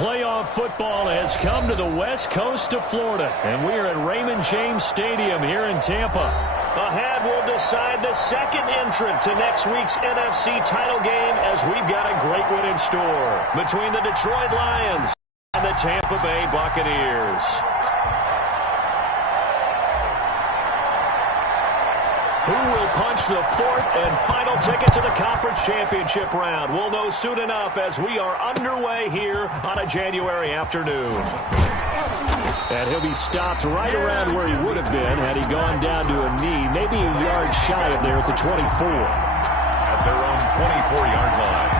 playoff football has come to the west coast of Florida, and we are at Raymond James Stadium here in Tampa. Ahead, we'll decide the second entrant to next week's NFC title game, as we've got a great one in store between the Detroit Lions and the Tampa Bay Buccaneers. Who will punch the fourth and final ticket to the conference championship round? We'll know soon enough as we are underway here on a January afternoon. And he'll be stopped right around where he would have been had he gone down to a knee, maybe a yard shy of there at the 24. At their own 24-yard line.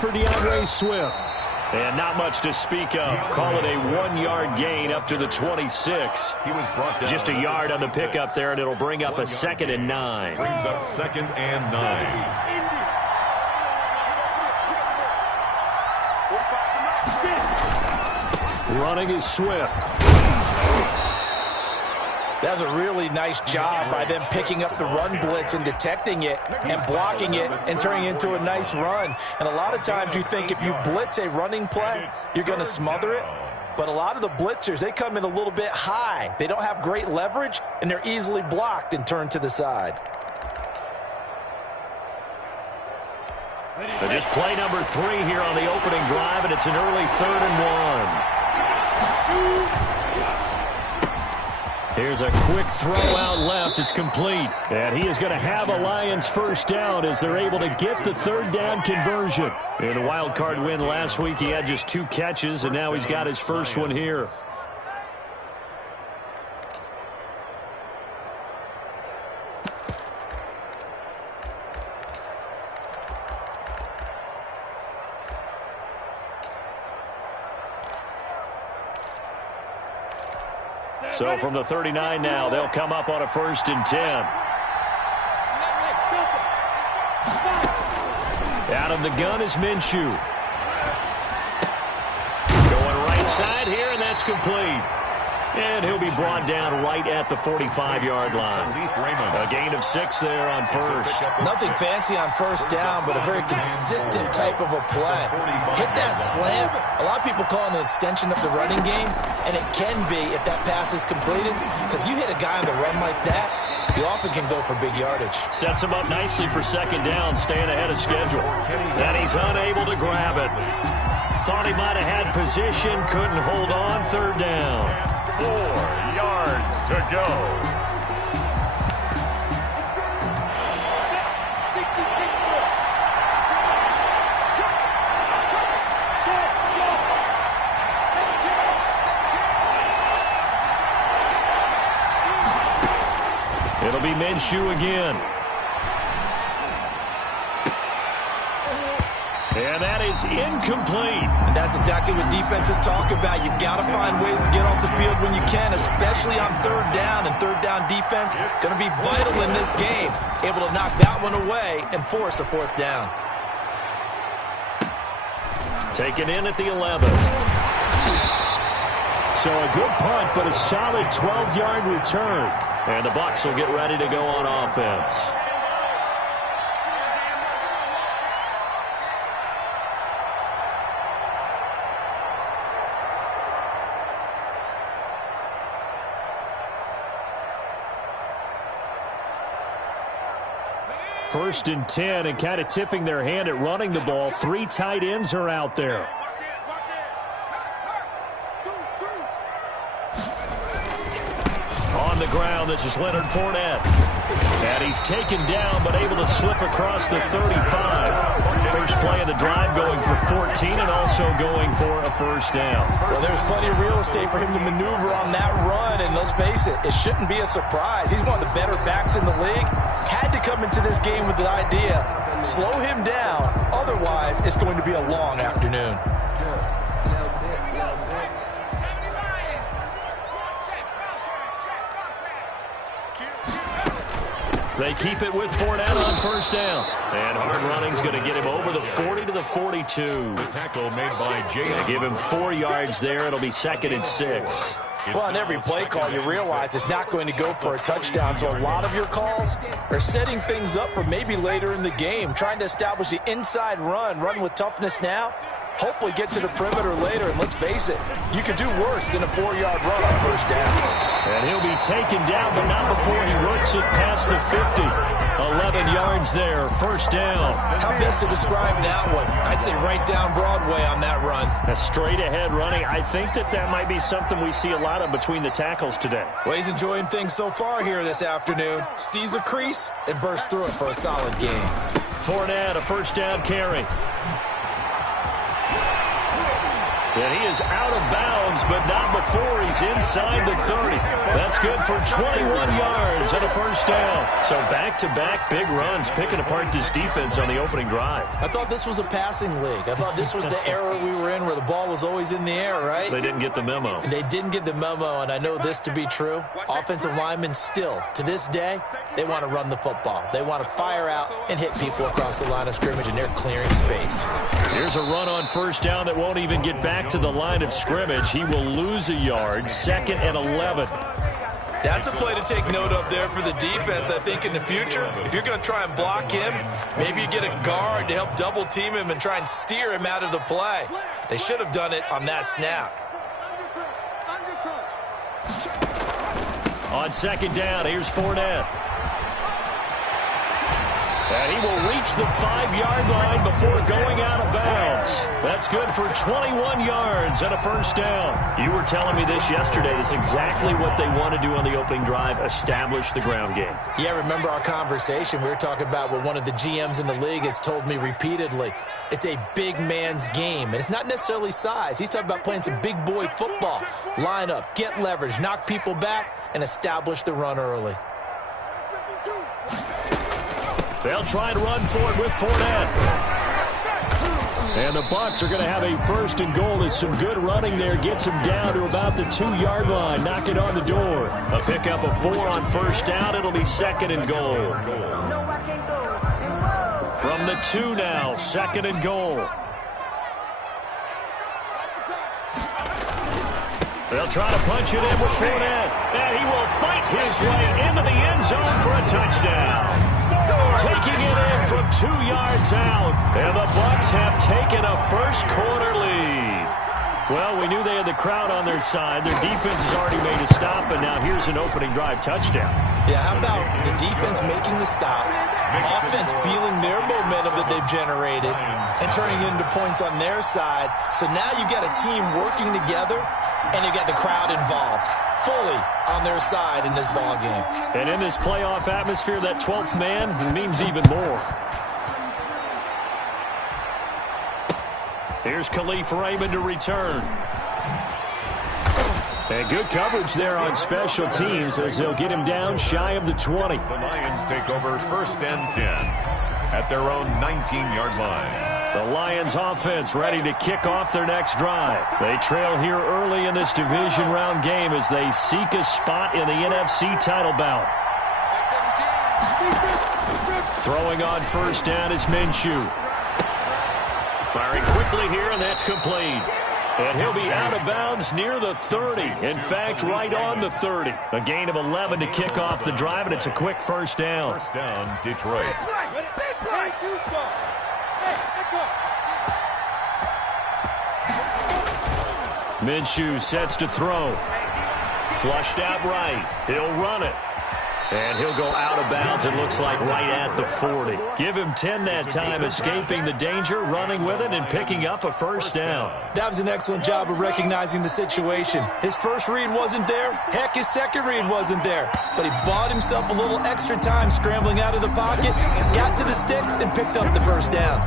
For DeAndre Swift. And not much to speak of. Call it a 1-yard gain up to the 26. He was brought down. Just a yard on the pickup there, and it'll bring up a 2nd and 9. Brings up 2nd and 9. Running is Swift. That was a really nice job by them picking up the run blitz and detecting it and blocking it and turning it into a nice run. And a lot of times you think if you blitz a running play, you're going to smother it. But a lot of the blitzers, they come in a little bit high. They don't have great leverage, and they're easily blocked and turned to the side. But just play number 3 here on the opening drive, and it's an early 3rd and 1. Here's a quick throw out left. It's complete. And he is going to have a Lions first down as they're able to get the 3rd down conversion. In a wild card win last week, he had just 2 catches, and now he's got his first one here. So from the 39 now, they'll come up on a 1st and 10. Out of the gun is Minshew. Going right side here, and that's complete. And he'll be brought down right at the 45-yard line. A gain of 6 there on first. Nothing fancy on first down, but a very consistent type of a play. Hit that slant. A lot of people call it an extension of the running game, and it can be if that pass is completed, because you hit a guy on the run like that, you often can go for big yardage. Sets him up nicely for 2nd down, staying ahead of schedule. And he's unable to grab it. Thought he might have had position, couldn't hold on, 3rd down. 4 yards to go. It'll be Minshew again. And that is incomplete. And that's exactly what defenses talk about. You've got to find ways to get off the field when you can, especially on 3rd down. And 3rd down defense going to be vital in this game. Able to knock that one away and force a 4th down. Taken in at the 11. So a good punt, but a solid 12-yard return. And the Bucs will get ready to go on offense. First and 10, and kind of tipping their hand at running the ball. 3 tight ends are out there. On the ground, this is Leonard Fournette. And he's taken down, but able to slip across the 35. First play of the drive, going for 14 and also going for a first down. Well, there's plenty of real estate for him to maneuver on that run, and let's face it, it shouldn't be a surprise. He's one of the better backs in the league. Had to come into this game with the idea, slow him down, otherwise it's going to be a long afternoon. They keep it with Fournette on first down. And hard running's going to get him over the 40 to the 42. The tackle made by Jay. They give him 4 yards there. It'll be 2nd and 6. Well, on every play call, you realize it's not going to go for a touchdown. So a lot of your calls are setting things up for maybe later in the game, trying to establish the inside run with toughness now. Hopefully get to the perimeter later, and let's face it, you could do worse than a 4-yard run on first down. And he'll be taken down, but not before he works it past the 50. 11 yards there, first down. How best to describe that one? I'd say right down Broadway on that run. A straight-ahead running. I think that might be something we see a lot of between the tackles today. Well, he's enjoying things so far here this afternoon. Sees a crease and bursts through it for a solid game. Fournette, a first down carry. And he is out of bounds, but not before he's inside the 30. That's good for 21 yards and a first down. So back-to-back big runs, picking apart this defense on the opening drive. I thought this was a passing league. I thought this was the era we were in where the ball was always in the air, right? They didn't get the memo. They didn't get the memo, and I know this to be true. Offensive linemen still, to this day, they want to run the football. They want to fire out and hit people across the line of scrimmage, and they're clearing space. Here's a run on first down that won't even get back to the line of scrimmage. He will lose a yard, 2nd and 11. That's a play to take note of there for the defense, I think, in the future. If you're going to try and block him, maybe you get a guard to help double team him and try and steer him out of the play. They should have done it on that snap. On second down, here's Fournette. And he will reach the 5-yard line before going out of bounds. That's good for 21 yards and a first down. You were telling me this yesterday. It's exactly what they want to do on the opening drive, establish the ground game. Yeah, remember our conversation? We were talking about what one of the GMs in the league has told me repeatedly. It's a big man's game, and it's not necessarily size. He's talking about playing some big boy football. Line up, get leverage, knock people back, and establish the run early. They'll try and run for it with Fournette. And the Bucs are going to have a first and goal. There's some good running there. Gets him down to about the 2-yard line. Knock it on the door. A pickup of 4 on first down. It'll be 2nd and goal. From the 2 now, 2nd and goal. They'll try to punch it in with Fournette. And he will fight his way into the end zone for a touchdown. Taking it in from 2 yards out. And the Bucs have taken a first-quarter lead. Well, we knew they had the crowd on their side. Their defense has already made a stop, and now here's an opening drive touchdown. Yeah, how about the defense making the stop, offense feeling their momentum that they've generated, and turning into points on their side. So now you've got a team working together, and you've got the crowd involved fully on their side in this ball game. And in this playoff atmosphere, that 12th man means even more. Here's Khalif Raymond to return. And good coverage there on special teams as they'll get him down shy of the 20. The Lions take over 1st and 10 at their own 19-yard line. The Lions offense ready to kick off their next drive. They trail here early in this division round game as they seek a spot in the NFC title bout. Throwing on first down is Minshew. Firing quickly here, and that's complete. And he'll be out of bounds near the 30. In fact, right on the 30. A gain of 11 to kick off the drive, and it's a quick first down. First down, Detroit. Minshew sets to throw. Flushed out right. He'll run it. And he'll go out of bounds, it looks like, right at the 40. Give him 10 that time, escaping the danger, running with it, and picking up a first down. That was an excellent job of recognizing the situation. His first read wasn't there. Heck, his second read wasn't there. But he bought himself a little extra time scrambling out of the pocket, got to the sticks, and picked up the first down.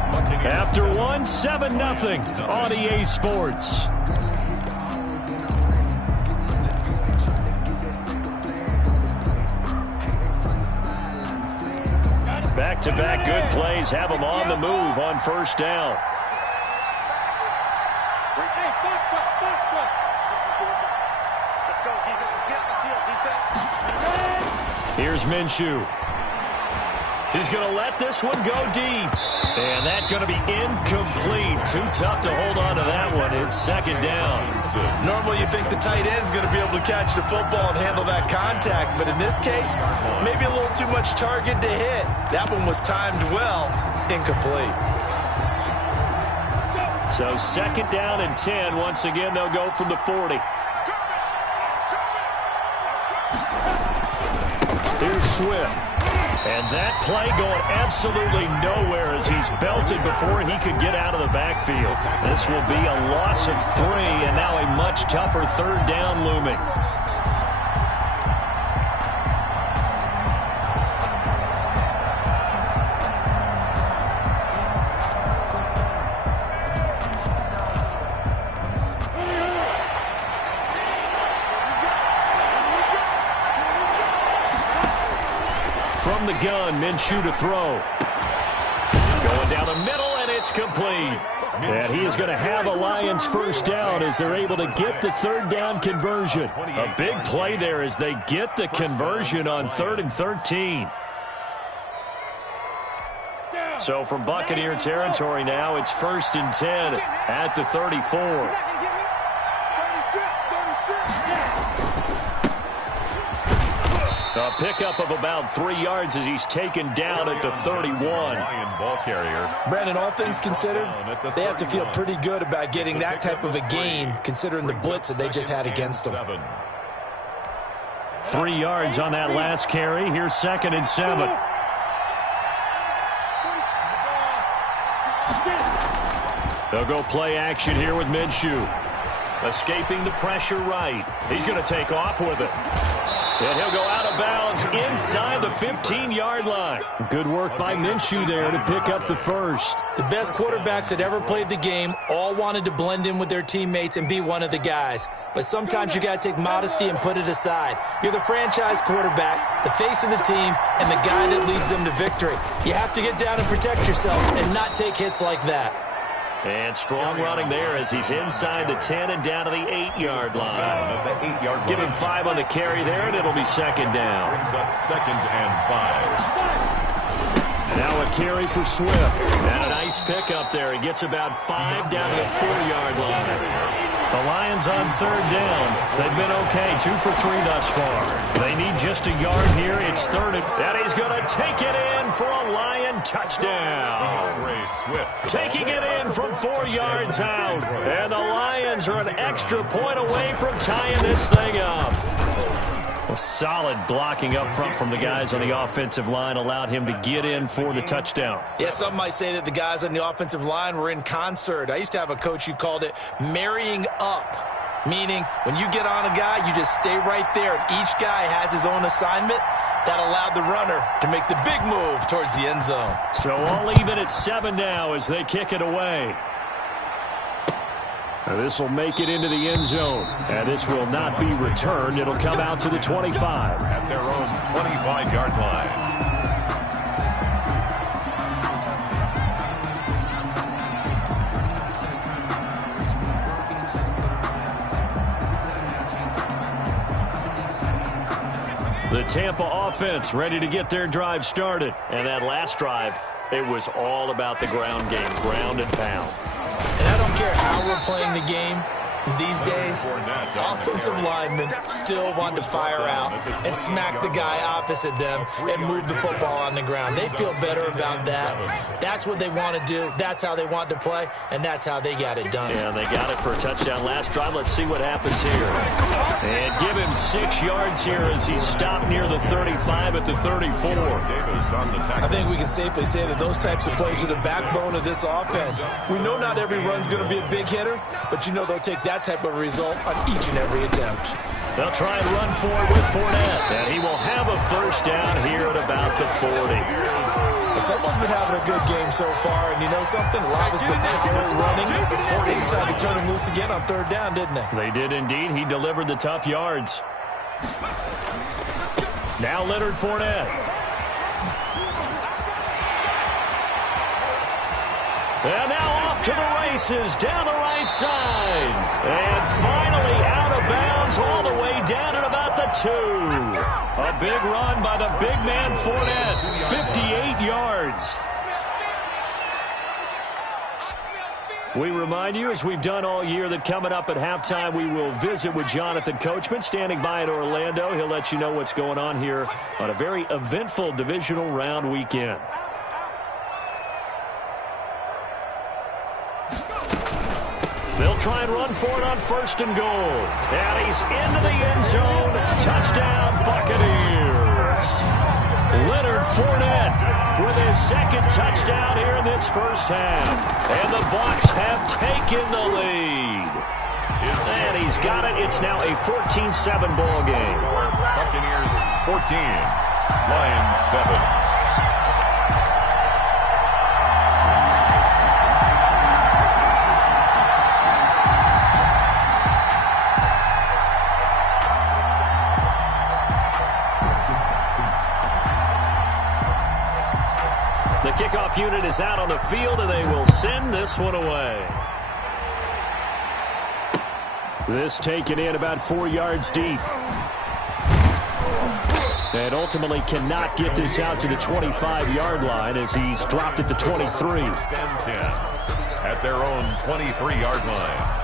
After one, 7-0 on EA Sports. Back-to-back good plays have them on the move on first down. Here's Minshew. He's going to let this one go deep. And that's going to be incomplete. Too tough to hold on to that one. It's second down. Normally you think the tight end's going to be able to catch the football and handle that contact. But in this case, maybe a little too much target to hit. That one was timed well. Incomplete. So second down and 10. Once again, they'll go from the 40. Here's Swift. And that play going absolutely nowhere as he's belted before he could get out of the backfield. This will be a loss of 3, and now a much tougher third down looming. From the gun, Minshew to throw. Going down the middle, and it's complete. And he is going to have a Lions first down as they're able to get the third down conversion. A big play there as they get the conversion on 3rd and 13. So from Buccaneer territory now, it's 1st and 10 at the 34. A pickup of about 3 yards as he's taken down at the 31. Brandon, all things considered, they have to feel pretty good about getting that type of a gain considering the blitz that they just had against them. 3 yards on that last carry. Here's 2nd and 7. They'll go play action here with Minshew. Escaping the pressure right. He's going to take off with it. And he'll go out of bounds inside the 15-yard line. Good work by Minshew there to pick up the first. The best quarterbacks that ever played the game all wanted to blend in with their teammates and be one of the guys. But sometimes you got to take modesty and put it aside. You're the franchise quarterback, the face of the team, and the guy that leads them to victory. You have to get down and protect yourself and not take hits like that. And strong running there as he's inside the 10 and down to the 8-yard line. Give him 5 on the carry there, and it'll be second down. Brings up 2nd and 5. Now a carry for Swift. And a nice pickup there. He gets about 5 down to the 4-yard line. The Lions on 3rd down. They've been okay, 2 for 3 thus far. They need just a yard here. It's 3rd and he's going to take it in for a Lion touchdown. Taking it in from 4 yards out. And the Lions are an extra point away from tying this thing up. A solid blocking up front from the guys on the offensive line allowed him to get in for the touchdown. Yeah, some might say that the guys on the offensive line were in concert. I used to have a coach who called it marrying up, meaning when you get on a guy, you just stay right there, and each guy has his own assignment. That allowed the runner to make the big move towards the end zone. So all even at 7 now as they kick it away. This will make it into the end zone. And this will not be returned. It'll come out to the 25. At their own 25-yard line. The Tampa offense ready to get their drive started. And that last drive, it was all about the ground game, ground and pound. And I don't care how we're playing the game these days, offensive linemen still want to fire out and smack the guy opposite them and move the football on the ground. They feel better about that. That's what they want to do. That's how they want to play, and that's how they got it done. Yeah, they got it for a touchdown last drive. Let's see what happens here. And give him 6 yards here as he's stopped near the 35 at the 34. I think we can safely say that those types of plays are the backbone of this offense. We know not every run's going to be a big hitter, but you know they'll take that type of result on each and every attempt. They'll try and run for it with Fournette, and he will have a first down here at about the 40. Someone's been having a good game so far, and you know something? A lot of it's been power running. They decided to turn him loose again on 3rd down, didn't they? They did indeed. He delivered the tough yards. Now Leonard Fournette. And now off to the races down the right side. And finally out of bounds all the way down at about the 2. A big run by the big man Fournette. 58 yards. We remind you, as we've done all year, that coming up at halftime, we will visit with Jonathan Coachman, standing by in Orlando. He'll let you know what's going on here on a very eventful divisional round weekend. They'll try and run for it on 1st and goal. And he's into the end zone. Touchdown, Buccaneers. Leonard Fournette with his 2nd touchdown here in this first half. And the Bucs have taken the lead. And he's got it. It's now a 14-7 ball game. Buccaneers 14, Lions 7. Kickoff unit is out on the field, and they will send this one away. This taken in about 4 yards deep. And ultimately cannot get this out to the 25-yard line as he's dropped at the 23. 10 at their own 23-yard line.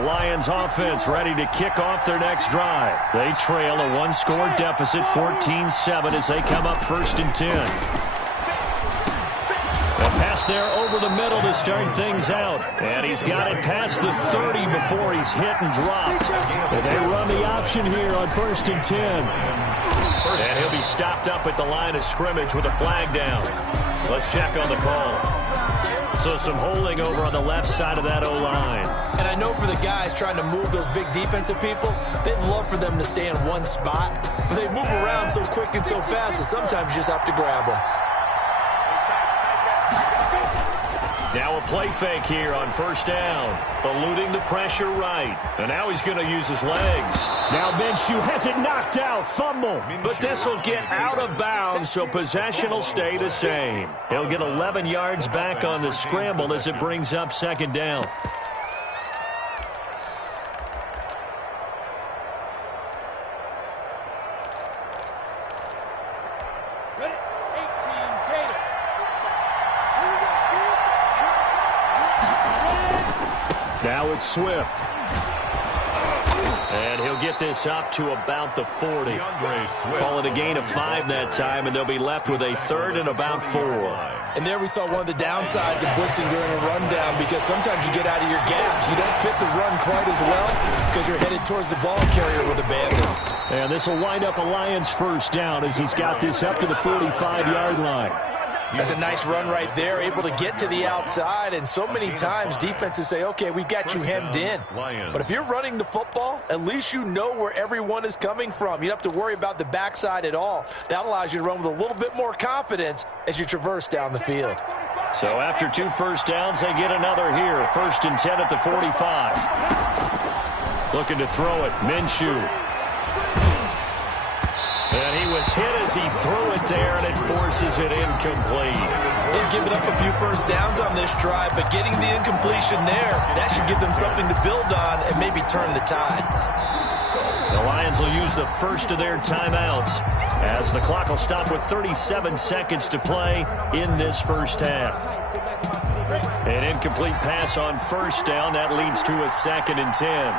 Lions offense ready to kick off their next drive. They trail a 1-score deficit, 14-7, as they come up 1st and 10. A pass there over the middle to start things out. And he's got it past the 30 before he's hit and dropped. And they run the option here on 1st and 10. And he'll be stopped up at the line of scrimmage with a flag down. Let's check on the call. So some holding over on the left side of that O-line. And I know for the guys trying to move those big defensive people, they'd love for them to stay in one spot. But they move around so quick and so fast that sometimes you just have to grab them. Now a play fake here on 1st down. Eluding the pressure right. And now he's going to use his legs. Now Minshew has it knocked out. Fumble. But this will get out of bounds, so possession will stay the same. He'll get 11 yards back on the scramble as it brings up 2nd down. Now it's Swift. And he'll get this up to about the 40. Call it a gain of 5 that time, and they'll be left with a 3rd and about 4. And there we saw one of the downsides of blitzing during a rundown, because sometimes you get out of your gaps. You don't fit the run quite as well because you're headed towards the ball carrier with abandon. And this will wind up a Lions 1st down as he's got this up to the 45-yard line. That's a nice run right there, able to get to the outside. And so many times defenses say, okay, we've got you hemmed in. But if you're running the football, at least you know where everyone is coming from. You don't have to worry about the backside at all. That allows you to run with a little bit more confidence as you traverse down the field. So after 2 1st downs, they get another here. 1st and 10 at the 45. Looking to throw it. Minshew. And he was hit as he threw it there, and it forces it incomplete. They've given up a few 1st downs on this drive, but getting the incompletion there, that should give them something to build on and maybe turn the tide. The Lions will use the first of their timeouts as the clock will stop with 37 seconds to play in this 1st half. An incomplete pass on 1st down. That leads to a 2nd and 10.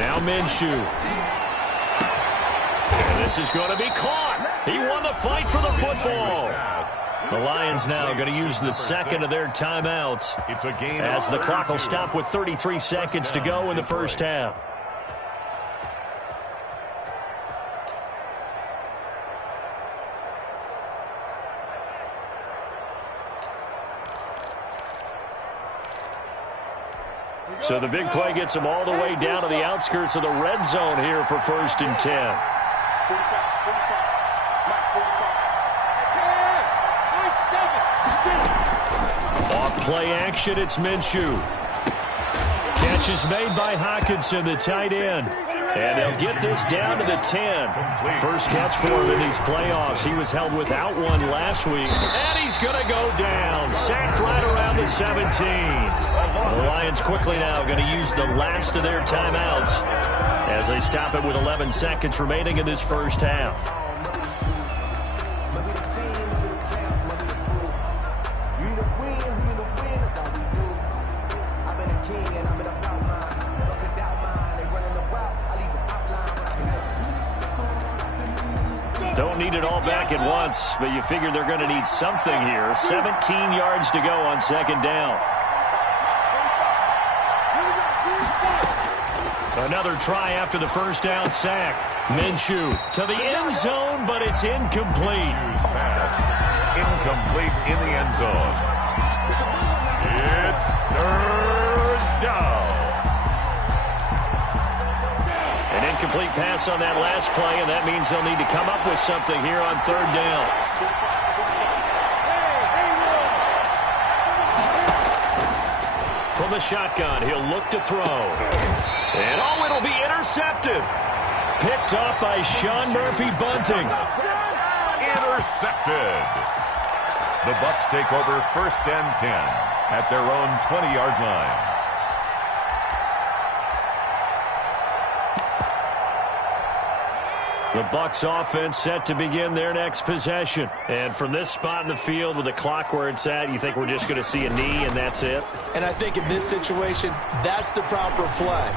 Now Minshew. This is going to be caught. He won the fight for the football. The Lions now going to use the 2nd of their timeouts as the clock will stop with 33 seconds to go in the 1st half. So the big play gets them all the way down to the outskirts of the red zone here for 1st and 10. Off play action, it's Minshew. Catch is made by Hockenson, the tight end. And they'll get this down to the 10. First catch for him in these playoffs. He was held without one last week. And he's going to go down. Sacked right around the 17. The Lions quickly now going to use the last of their timeouts as they stop it with 11 seconds remaining in this first half. Don't need it all back at once, but you figure they're going to need something here. 17 yards to go on second down. Another try after the first down sack. Minshew to the end zone, but it's incomplete. Pass incomplete in the end zone. It's third down. An incomplete pass on that last play, and that means they'll need to come up with something here on third down. From the shotgun, he'll look to throw. And oh, it'll be intercepted. Picked off by Sean Murphy-Bunting. Intercepted. The Bucs take over first and 10 at their own 20-yard line. The Bucs offense set to begin their next possession. And from this spot in the field with the clock where it's at, you think we're just going to see a knee and that's it? And I think in this situation, that's the proper play.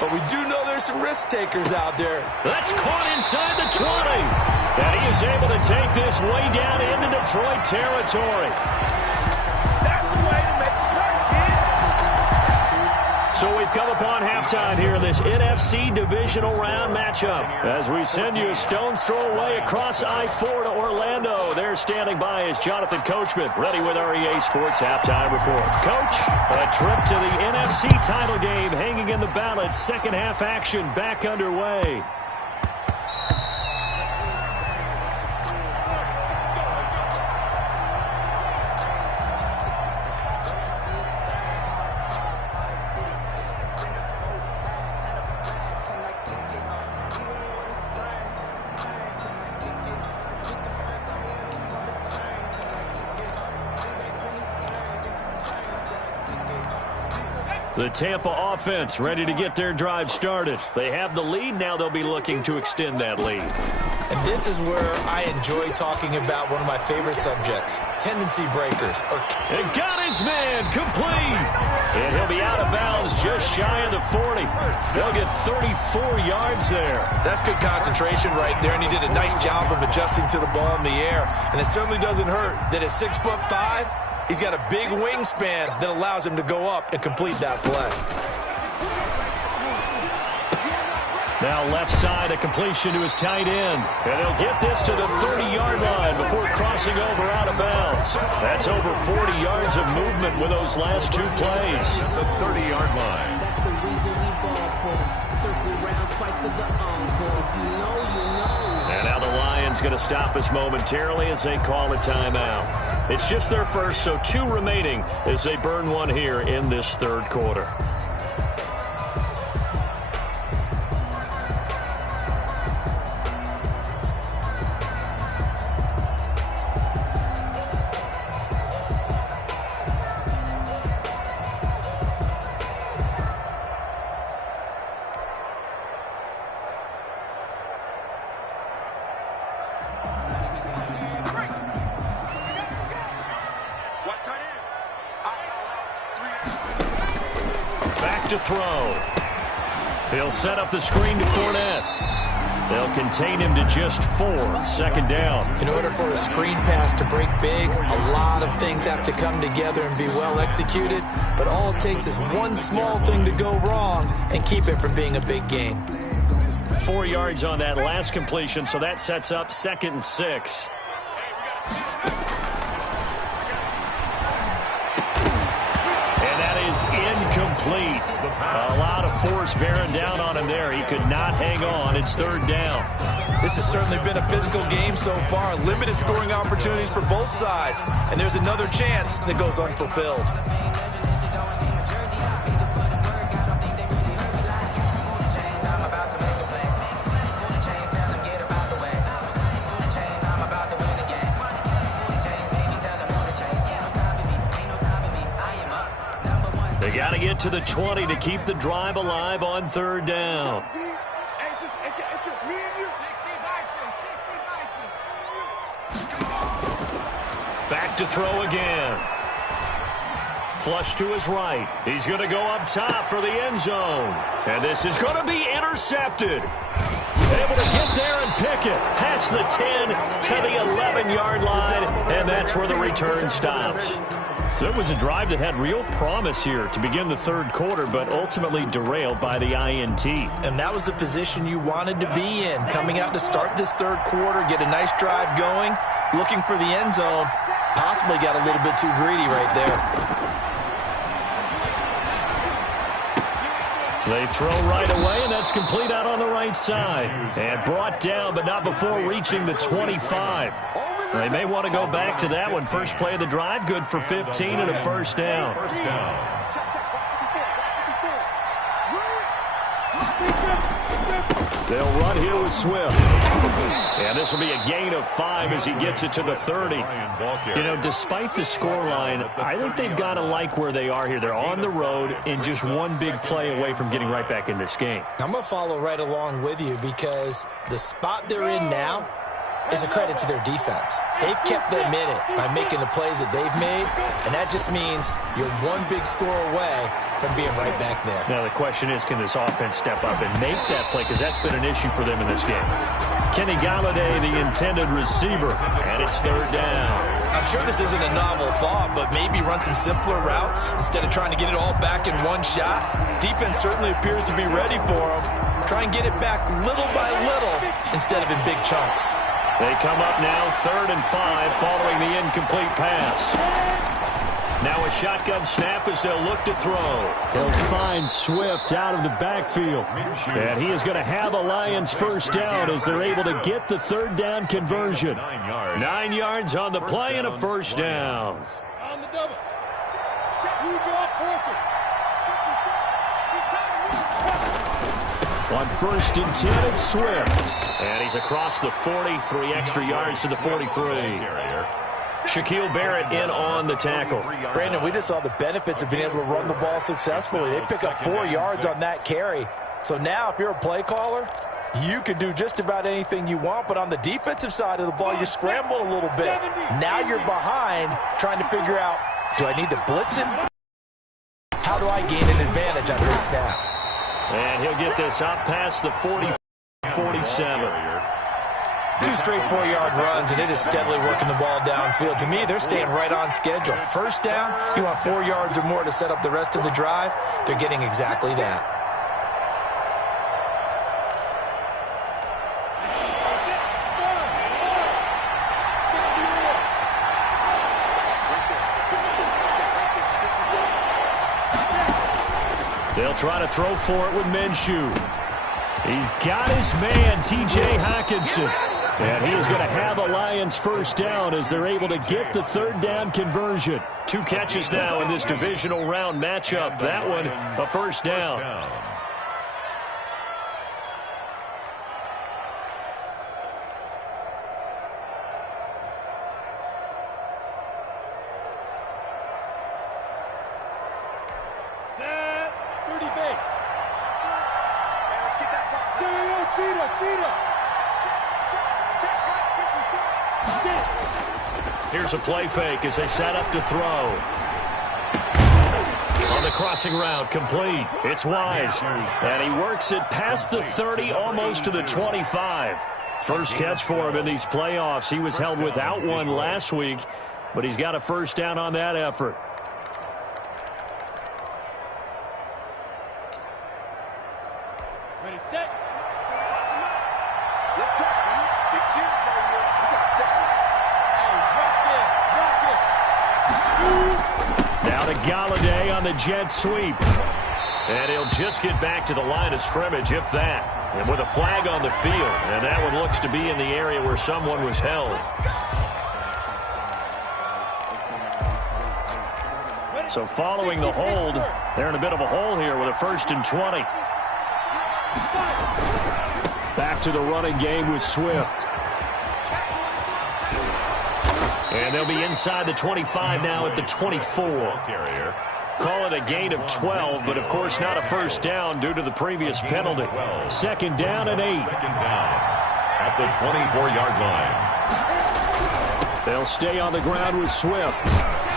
But we do know there's some risk takers out there. That's caught inside the 20. And he is able to take this way down into Detroit territory. That's the way to make it work, kid. So we've come upon halftime here in this NFC divisional round matchup. As we send you a stone's throw away across I-4 to Orlando. There standing by is Jonathan Coachman, ready with our EA Sports halftime report. Coach, a trip to the NFC title game hanging in the balance. Second half action back underway. The Tampa offense ready to get their drive started. They have the lead. Now they'll be looking to extend that lead. And this is where I enjoy talking about one of my favorite subjects, tendency breakers. And got his man complete. And he'll be out of bounds just shy of the 40. They'll get 34 yards there. That's good concentration right there, and he did a nice job of adjusting to the ball in the air. And it certainly doesn't hurt that at 6'5", he's got a big wingspan that allows him to go up and complete that play. Now left side, a completion to his tight end. And they'll get this to the 30-yard line before crossing over out of bounds. That's over 40 yards of movement with those last two plays. The 30-yard line. That's the reason we ball for. Circle round twice for the encore. If you know, you know. And now the Lions going to stop us momentarily as they call a timeout. It's just their first, so 2 remaining as they burn one here in this third quarter. To throw. He'll set up the screen to Fournette. They'll contain him to just 4. Second down. In order for a screen pass to break big, a lot of things have to come together and be well executed, but all it takes is one small thing to go wrong and keep it from being a big gain. 4 yards on that last completion, so that sets up 2nd and 6. Incomplete. A lot of force bearing down on him there. He could not hang on. It's third down. This has certainly been a physical game so far. Limited scoring opportunities for both sides. And there's another chance that goes unfulfilled. to the 20 to keep the drive alive on third down. It's just me and you. 60 Back to throw again. Flush to his right. He's going to go up top for the end zone. And this is going to be intercepted. Able to get there and pick it. Past the 10 to the 11-yard line. And that's where the return stops. So it was a drive that had real promise here to begin the third quarter, but ultimately derailed by the INT. And that was the position you wanted to be in. Coming out to start this third quarter, get a nice drive going, looking for the end zone. Possibly got a little bit too greedy right there. They throw right away, and that's complete out on the right side. And brought down, but not before reaching the 25. They may want to go back to that one. First play of the drive, good for 15 and a first down. They'll run here with Swift. And this will be a gain of 5 as he gets it to the 30. You know, despite the scoreline, I think they've got to like where they are here. They're on the road and just one big play away from getting right back in this game. I'm going to follow right along with you because the spot they're in now is a credit to their defense. They've kept them in it by making the plays that they've made, and that just means you're one big score away from being right back there. Now the question is, can this offense step up and make that play? Because that's been an issue for them in this game. Kenny Golladay, the intended receiver, and it's third down. I'm sure this isn't a novel thought, but maybe run some simpler routes instead of trying to get it all back in one shot. Defense certainly appears to be ready for them. Try and get it back little by little instead of in big chunks. They come up now 3rd and 5 following the incomplete pass. Now a shotgun snap as they'll look to throw. He'll find Swift out of the backfield. And he is going to have a Lions first down as they're able to get the third down conversion. 9 yards on the play and a first down. On the double. You drop forfeit. On 1st and 10, it's Swift. And he's across the 40, 3 extra yards to the 43. Shaquille Barrett in on the tackle. Brandon, we just saw the benefits of being able to run the ball successfully. They pick up 4 yards on that carry. So now if you're a play caller, you can do just about anything you want. But on the defensive side of the ball, you're scrambling a little bit. Now you're behind trying to figure out, do I need to blitz him? How do I gain an advantage on this snap? And he'll get this up past the 40, 47. 2 straight 4-yard runs, and it is steadily working the ball downfield. To me, they're staying right on schedule. First down, you want 4 yards or more to set up the rest of the drive. They're getting exactly that. They'll try to throw for it with Minshew. He's got his man, T.J. Hockenson. And he is going to have a Lions first down as they're able to get the third down conversion. 2 catches now in this divisional round matchup. That one, a first down. Set. 30 base. Let's get that ball. Cheetah. Here's a play fake as they set up to throw. On the crossing route, complete. It's Wise. And he works it past the 30, almost to the 25. First catch for him in these playoffs. He was held without one last week, but he's got a first down on that effort. Ready, set. Now to Golladay on the jet sweep. And he'll just get back to the line of scrimmage, if that. And with a flag on the field. And that one looks to be in the area where someone was held. So following the hold, they're in a bit of a hole here with a 1st and 20. Back to the running game with Swift. And they'll be inside the 25 now at the 24. Call it a gain of 12, but of course not a first down due to the previous penalty. Second down and 8. Second down at the 24-yard line. They'll stay on the ground with Swift.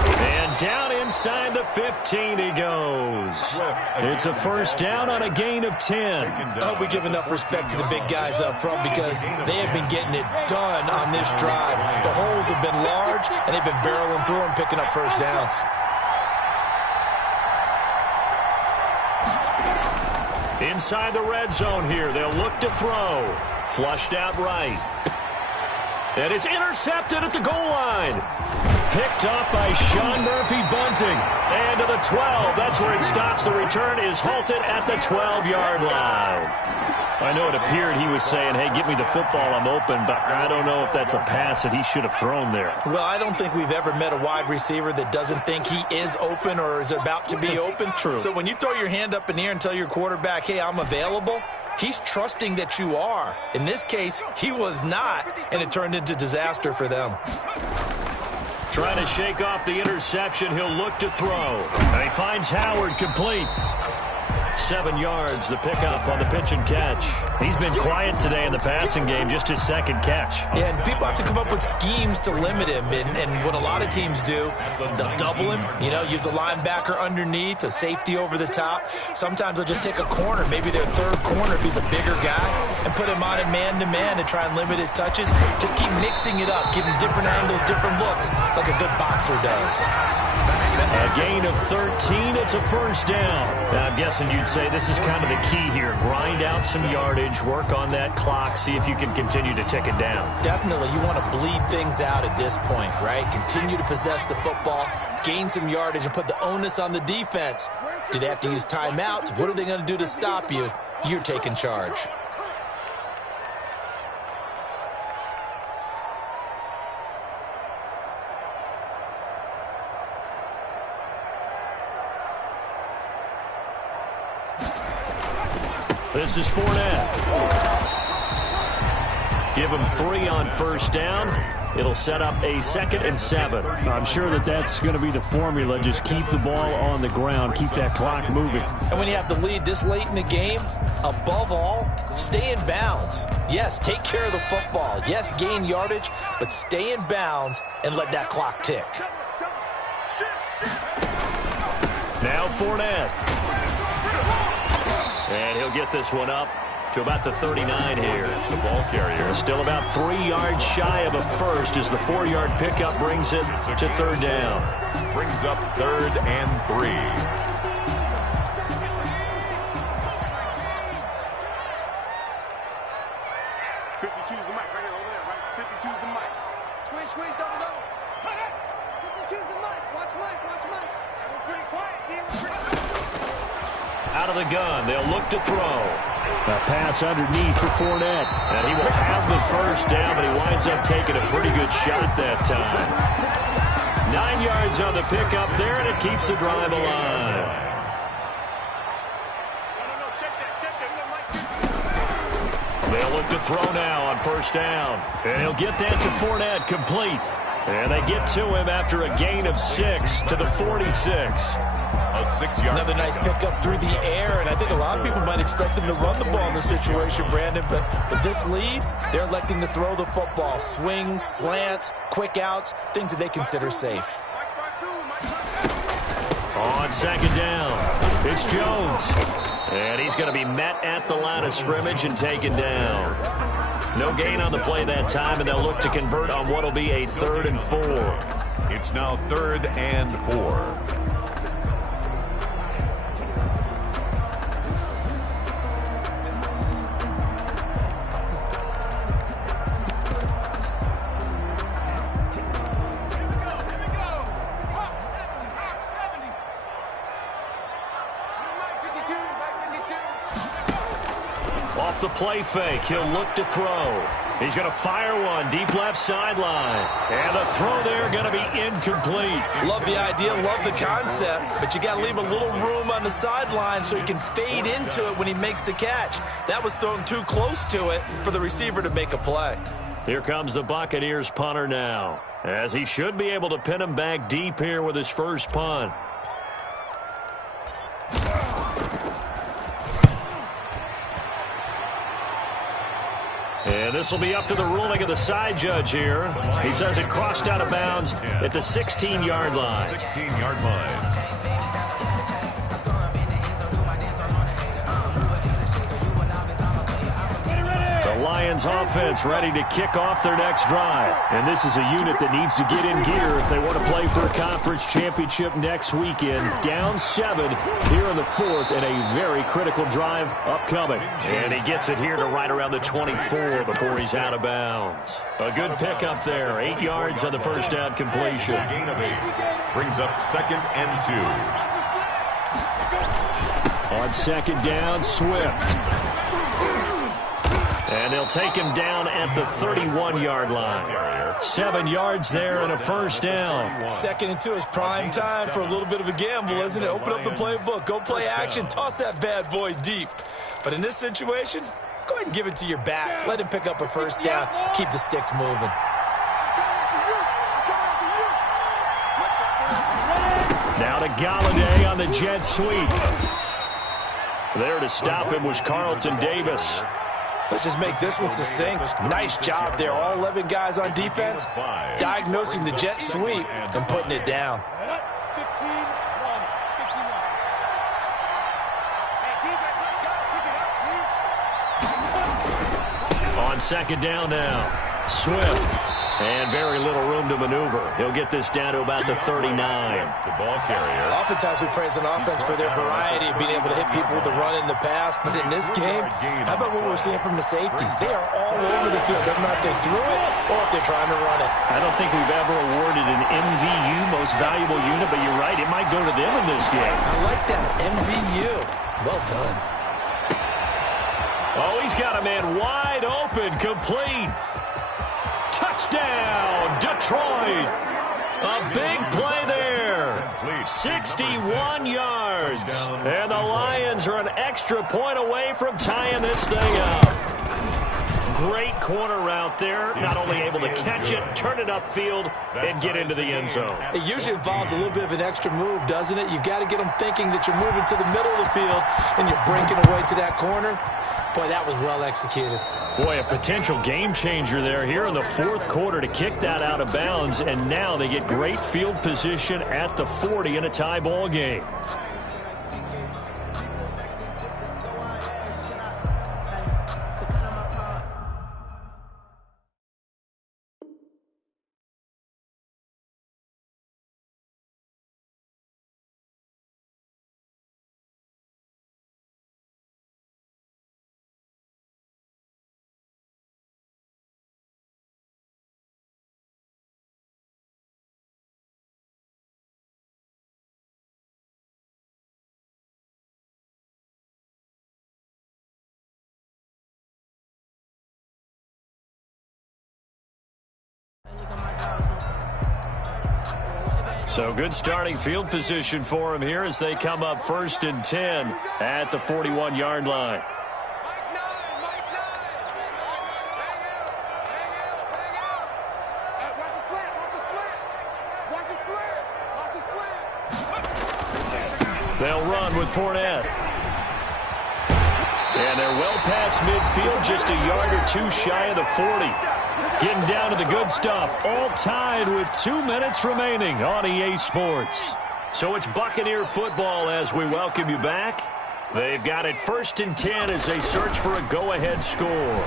And down inside the 15 he goes. It's a first down on a gain of 10. I hope we give enough respect to the big guys up front because they have been getting it done on this drive. The holes have been large, and they've been barreling through them, picking up first downs. Inside the red zone here, they'll look to throw. Flushed out right. And it's intercepted at the goal line. Picked up by Sean Murphy-Bunting. And to the 12. That's where it stops. The return is halted at the 12-yard line. I know it appeared he was saying, hey, give me the football, I'm open, but I don't know if that's a pass that he should have thrown there. Well, I don't think we've ever met a wide receiver that doesn't think he is open or is about to be open. True. So when you throw your hand up in the air and tell your quarterback, hey, I'm available, he's trusting that you are. In this case, he was not, and it turned into disaster for them. Trying to shake off the interception. He'll look to throw. And he finds Howard complete. 7 yards, the pickup on the pitch and catch. He's been quiet today in the passing game, just his second catch. Yeah, and people have to come up with schemes to limit him. And what a lot of teams do, they'll double him, use a linebacker underneath, a safety over the top. Sometimes they'll just take a corner, maybe their third corner if he's a bigger guy, and put him on a man-to-man to try and limit his touches. Just keep mixing it up, give him different angles, different looks, like a good boxer does. A gain of 13, it's a first down. Now, I'm guessing you'd say this is kind of the key here. Grind out some yardage, work on that clock, see if you can continue to tick it down. Definitely, you want to bleed things out at this point, right? Continue to possess the football, gain some yardage, and put the onus on the defense. Do they have to use timeouts? What are they going to do to stop you? You're taking charge. This is Fournette. Give him 3 on first down. It'll set up a 2nd and 7. I'm sure that's going to be the formula. Just keep the ball on the ground. Keep that clock moving. And when you have the lead this late in the game, above all, stay in bounds. Yes, take care of the football. Yes, gain yardage, but stay in bounds and let that clock tick. Now Fournette. And he'll get this one up to about the 39 here. The ball carrier. Still about 3 yards shy of a first as the 4-yard pickup brings it to third down. Brings up 3rd and 3. 52's the mic right here, over there, right? 52's the mic. Squeeze, double. 52's the mic. Watch Mike. We're pretty quiet, team. Out of the gun, they'll look to throw. A pass underneath for Fournette. And he will have the first down, but he winds up taking a pretty good shot that time. 9 yards on the pickup there, and it keeps the drive alive. No, check that. They'll look to throw now on first down. And he'll get that to Fournette complete. And they get to him after a gain of 6 to the 46. A 6-yard. Another nice pickup through the air, and I think a lot of people might expect them to run the ball in this situation, Brandon, but with this lead, they're electing to throw the football. Swings, slants, quick outs, things that they consider safe. On second down, it's Jones. And he's going to be met at the line of scrimmage and taken down. No gain on the play that time, and they'll look to convert on what will be a 3rd and 4. It's now 3rd and 4. Off the play fake, he'll look to throw. He's going to fire one deep left sideline. And the throw there going to be incomplete. Love the idea, love the concept, but you got to leave a little room on the sideline so he can fade into it when he makes the catch. That was thrown too close to it for the receiver to make a play. Here comes the Buccaneers punter now, as he should be able to pin him back deep here with his first punt. And this will be up to the ruling of the side judge here. He says it crossed out of bounds at the 16-yard line. 16-yard line. The Lions offense ready to kick off their next drive. And this is a unit that needs to get in gear if they want to play for a conference championship next weekend. Down 7 here in the 4th and a very critical drive upcoming. And he gets it here to right around the 24 before he's out of bounds. A good pickup there. 8 yards on the first down completion. Gain of 8. Brings up 2nd and 2. On 2nd down, Swift. And they'll take him down at the 31-yard line. 7 yards there and a first down. 2nd and 2 is prime time for a little bit of a gamble, isn't it? Open up the playbook, go play action, toss that bad boy deep. But in this situation, go ahead and give it to your back. Let him pick up a first down. Keep the sticks moving. Now to Galladay on the jet sweep. There to stop him was Carlton Davis. Let's just make this one succinct. Nice job there. All 11 guys on defense diagnosing the jet sweep and putting it down. On 2nd down now, Swift. And very little room to maneuver. He'll get this down to about the 39. The ball carrier. Oftentimes we praise an offense for their variety of being able to hit people with the run in the pass. But in this game, how about what we're seeing from the safeties? They are all over the field. Doesn't matter if they threw it or if they're trying to run it. I don't think we've ever awarded an MVU, most valuable unit, but you're right. It might go to them in this game. I like that. MVU. Well done. Oh, he's got a man wide open, complete. Touchdown, Detroit. A big play there. 61 yards. And the Lions are an extra point away from tying this thing up. Great corner route there. Not only able to catch it, turn it upfield, and get into the end zone. It usually involves a little bit of an extra move, doesn't it? You've got to get them thinking that you're moving to the middle of the field and you're breaking away to that corner. Boy, that was well executed. Boy, a potential game changer there here in the 4th quarter to kick that out of bounds, and now they get great field position at the 40 in a tie ball game. So good starting field position for him here as they come up 1st and 10 at the 41-yard line. They'll run with Fournette. And they're well past midfield, just a yard or two shy of the 40. Getting down to the good stuff, all tied with 2 minutes remaining on EA Sports. So it's Buccaneer football as we welcome you back. They've got it 1st and 10 as they search for a go-ahead score.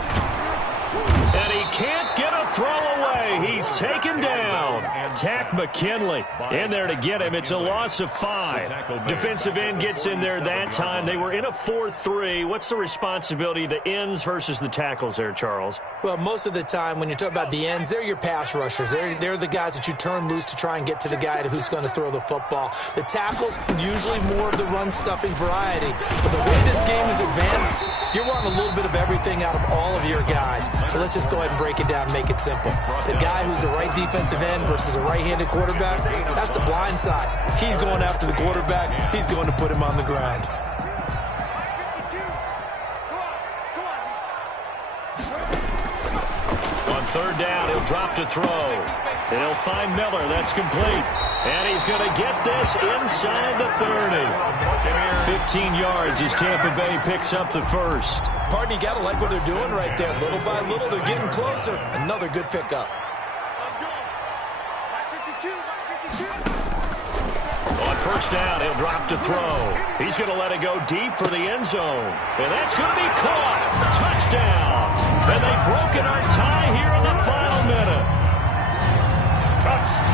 And he can't get a throw away. He's taken down. Takk McKinley in there to get him. It's a loss of 5. Defensive end gets in there that time. They were in a 4-3. What's the responsibility of the ends versus the tackles there, Charles? Well, most of the time when you talk about the ends, they're your pass rushers. They're the guys that you turn loose to try and get to the guy who's going to throw the football. The tackles, usually more of the run-stuffing variety. But the way this game is advanced, you're wanting a little bit of everything out of all of your guys. But let's just go ahead and break it down and make it simple. The guy who's the right defensive end versus a right-handed quarterback, that's the blind side. He's going after the quarterback. He's going to put him on the ground. On third down, he'll drop to throw. And he'll find Miller. That's complete. And he's going to get this inside the 30. 15 yards as Tampa Bay picks up the first. Pardon, you got to like what they're doing right there. Little by little, they're getting closer. Another good pickup. On first down, he'll drop to throw. He's going to let it go deep for the end zone. And that's going to be caught. Touchdown. And they've broken our tie here in the final minute.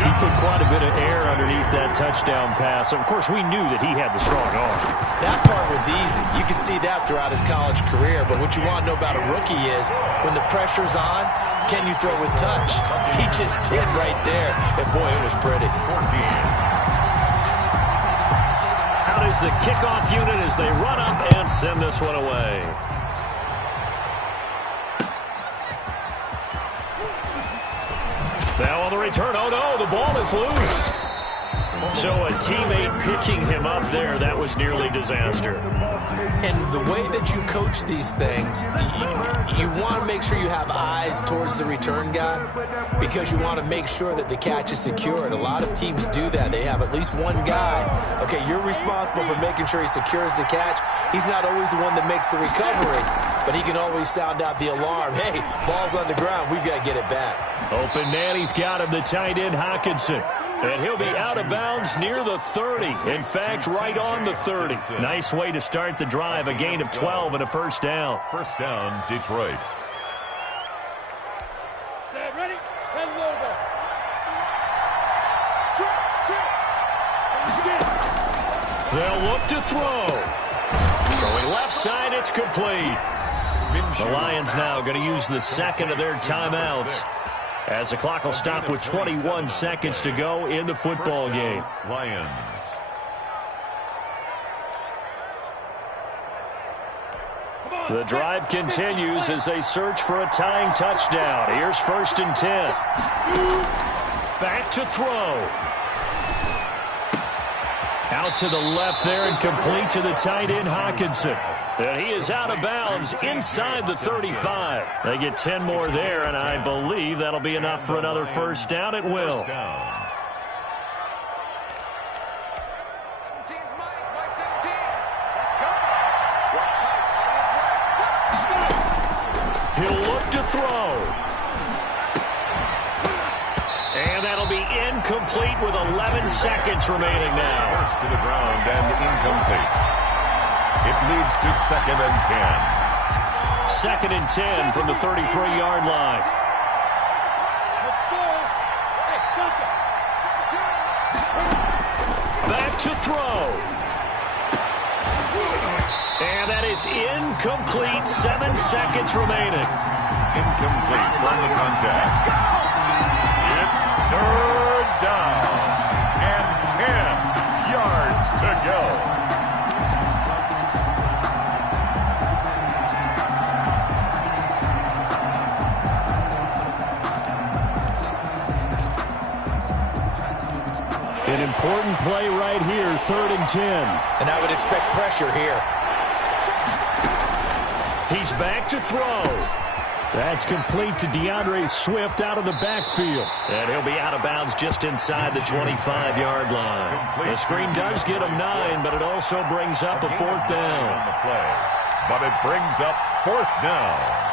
He put quite a bit of air underneath that touchdown pass. Of course, we knew that he had the strong arm. That part was easy. You can see that throughout his college career. But what you want to know about a rookie is when the pressure's on, can you throw with touch? He just did right there. And, boy, it was pretty. Out is the kickoff unit as they run up and send this one away. Now on the return, oh no, the ball is loose. So a teammate picking him up there, that was nearly disaster. And the way that you coach these things, you want to make sure you have eyes towards the return guy because you want to make sure that the catch is secure. And a lot of teams do that. They have at least one guy. Okay, you're responsible for making sure he secures the catch. He's not always the one that makes the recovery, but he can always sound out the alarm. Hey, ball's on the ground. We've got to get it back. Open man, he's got him, the tight end Hockenson. And he'll be out of bounds near the 30. In fact, right on the 30. Nice way to start the drive. A gain of 12 and a first down. First down, Detroit. Set, ready? 10 over. They'll look to throw. Throwing left side, it's complete. The Lions now going to use the second of their timeouts, as the clock will stop with 21 seconds to go in the football game. Lions. The drive continues as they search for a tying touchdown. Here's first and 10. Back to throw. Out to the left there and complete to the tight end Hockenson. And he is out of bounds inside the 35. They get 10 more there, and I believe that'll be enough for another first down. It will. He'll look to throw. And that'll be incomplete with 11 seconds remaining now. First to the ground and incomplete. It leads to second and 10. Second and 10 from the 33-yard line. Back to throw. And that is incomplete. 7 seconds remaining. Incomplete from the contact. It's third down and 10 yards to go. An important play right here, third and 10. And I would expect pressure here. He's back to throw. That's complete to DeAndre Swift out of the backfield. And he'll be out of bounds just inside the 25-yard line. The screen does get him 9, but it also brings up a fourth down. On the play, but it brings up fourth down.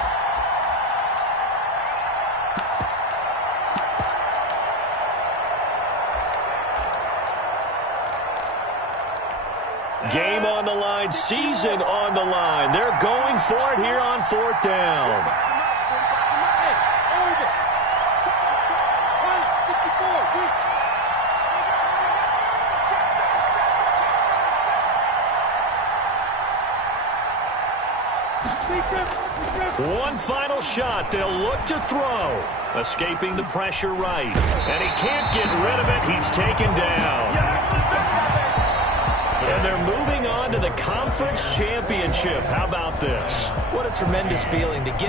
Game on the line, season on the line. They're going for it here on fourth down. One final shot. They'll look to throw. Escaping the pressure right. And he can't get rid of it. He's taken down. And they're moving on to the conference championship. How about this? What a tremendous feeling to get